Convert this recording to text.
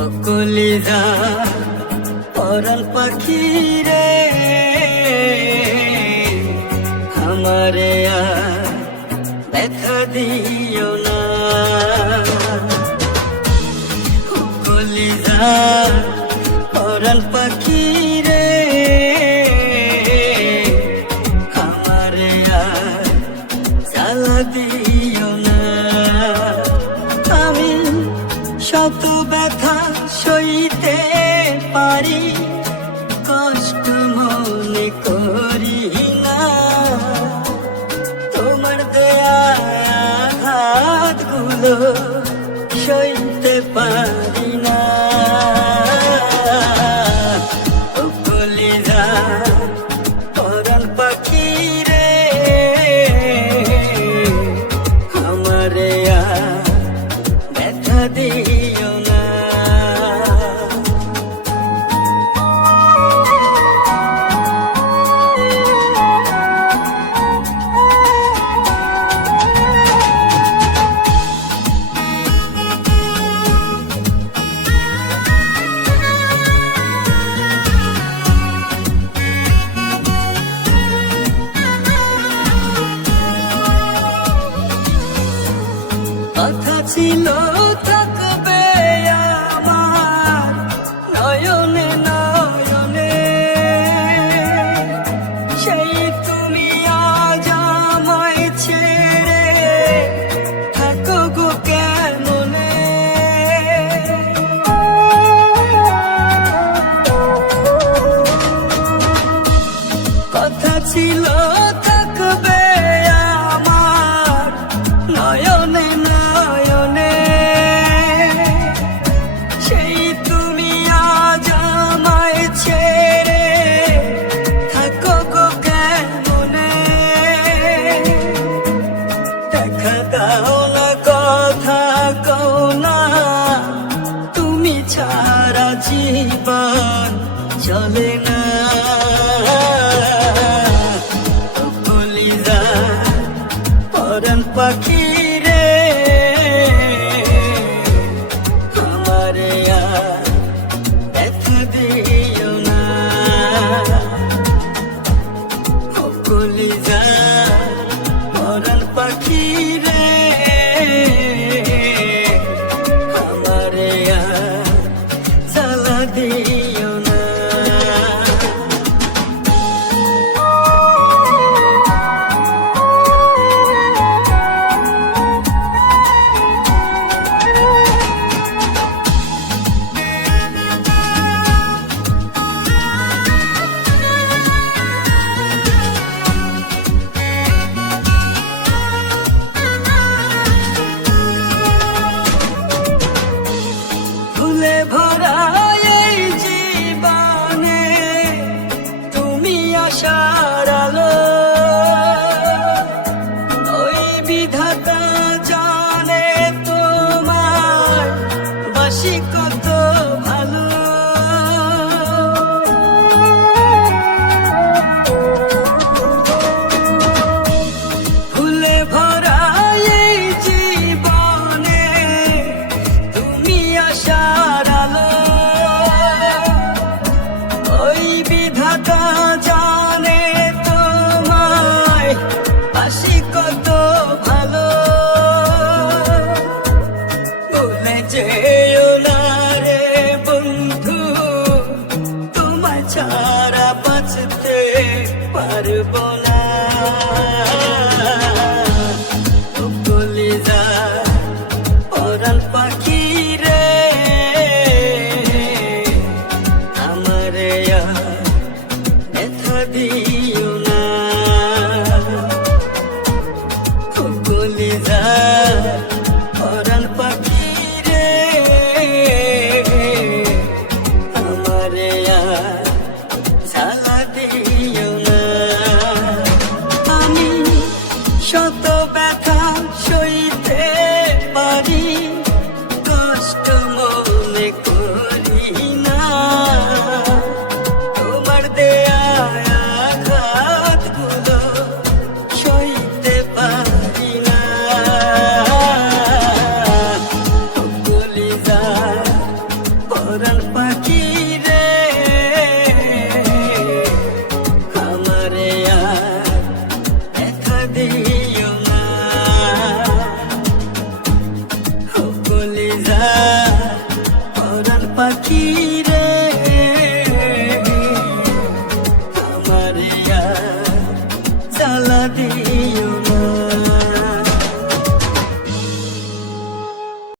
ও কলিজা পরাণ পাখি রে আমারে আর দেখা দিও না। ও কলিজা পরাণ পাখি রে আমারে আর জ্বালা দিও না। আমি শত ব্যথা সইতে পারি, কষ্ট মনে করি না, তোমার দেয়া আঘাতগুলো সইতে পারি না। ও কলিজা পরাণ পাখি রে আমারে আর ব্যথা দিও না। কথা ছিল থাকবে আমার নয়নে নয়নে, সেই তুমি আজ আমায় ছেড়ে থাকো গো কেমনে। কথা ছিল থাকবে আমার নয়নে নয়নে, সেই তুমি আজ আমায় ছেড়ে থাকো গো কেমনে। দেখা দাও না কথা কও না, তুমি ছাড়া জীবন চলে না। ও কলিজা পরাণ পাখি রে আমারে আর ব্যথা দিও না। ও কলিজা পরাণ পাখি রে আমারে আর জ্বালা দিও না। ফুলে ভরা এই জীবনে তুমি আশার আলো, ওই বিধাতা জানে তোমার বাসি কত ভালো। ফুলে ভরা এই জীবনে তুমি আশার আলো, ওই বিধাতা জানে তোমায় বাসি কত ভালো। ভুলে যেও না যা পরাণ পাখি রে আমার জ্বালা দিও